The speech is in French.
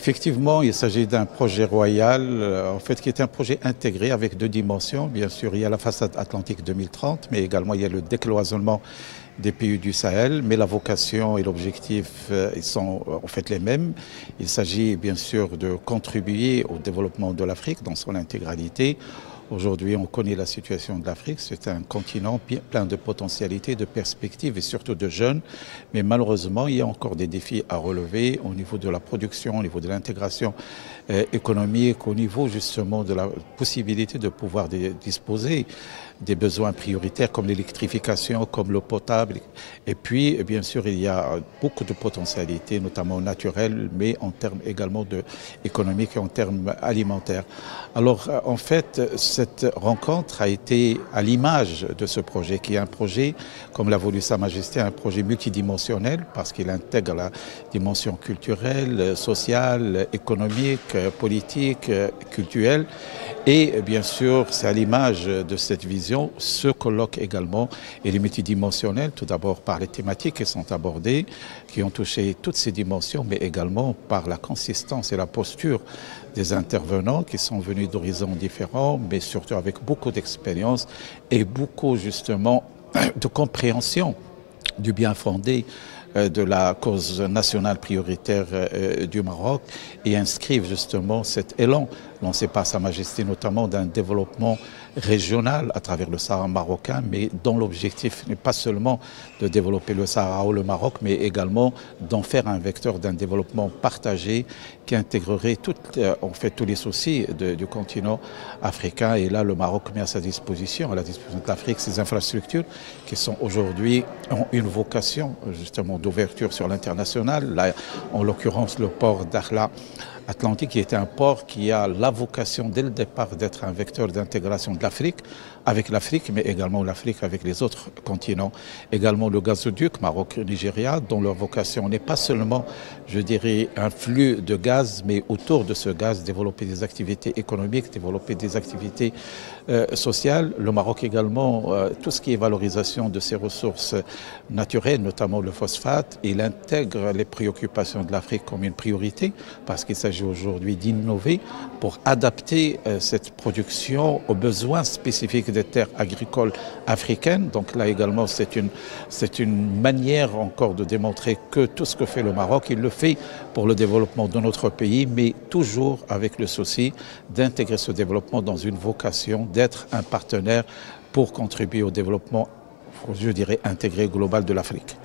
Effectivement, il s'agit d'un projet royal, en fait, qui est un projet intégré avec deux dimensions. Bien sûr, il y a la façade atlantique 2030, mais également il y a le décloisonnement des pays du Sahel. Mais la vocation et l'objectif, ils sont en fait les mêmes. Il s'agit bien sûr de contribuer au développement de l'Afrique dans son intégralité. Aujourd'hui, on connaît la situation de l'Afrique. C'est un continent plein de potentialités, de perspectives et surtout de jeunes. Mais malheureusement, il y a encore des défis à relever au niveau de la production, au niveau de l'intégration économique, au niveau justement de la possibilité de pouvoir disposer des besoins prioritaires comme l'électrification, comme l'eau potable. Et puis, bien sûr, il y a beaucoup de potentialités, notamment naturelles, mais en termes également économiques et en termes alimentaires. Alors, en fait, cette rencontre a été à l'image de ce projet, qui est un projet, comme l'a voulu Sa Majesté, un projet multidimensionnel, parce qu'il intègre la dimension culturelle, sociale, économique, politique, culturelle. Et bien sûr, c'est à l'image de cette vision, ce colloque également est multidimensionnel, tout d'abord par les thématiques qui sont abordées, qui ont touché toutes ces dimensions, mais également par la consistance et la posture des intervenants qui sont venus d'horizons différents, mais surtout avec beaucoup d'expérience et beaucoup justement de compréhension du bien fondé de la cause nationale prioritaire du Maroc et inscrivent justement cet élan lancé par Sa Majesté, notamment d'un développement régional à travers le Sahara marocain, mais dont l'objectif n'est pas seulement de développer le Sahara ou le Maroc, mais également d'en faire un vecteur d'un développement partagé qui intégrerait en fait, tous les soucis du continent africain. Et là, le Maroc met à sa disposition, à la disposition de l'Afrique, ces infrastructures qui sont aujourd'hui ont une vocation justement d'ouverture sur l'international. Là, en l'occurrence, le port d'Akhla Atlantique, qui était un port qui a la vocation dès le départ d'être un vecteur d'intégration de l'Afrique avec l'Afrique, mais également l'Afrique avec les autres continents. Également le gazoduc Maroc-Nigeria, dont leur vocation n'est pas seulement, je dirais, un flux de gaz, mais autour de ce gaz, développer des activités économiques, développer des activités sociales. Le Maroc également, tout ce qui est valorisation de ses ressources naturelles, notamment le phosphate, il intègre les préoccupations de l'Afrique comme une priorité, parce qu'il s'agit aujourd'hui d'innover pour adapter cette production aux besoins spécifiques des terres agricoles africaines. Donc là également, c'est une manière encore de démontrer que tout ce que fait le Maroc, il le fait pour le développement de notre pays, mais toujours avec le souci d'intégrer ce développement dans une vocation d'être un partenaire pour contribuer au développement, je dirais, intégré global de l'Afrique.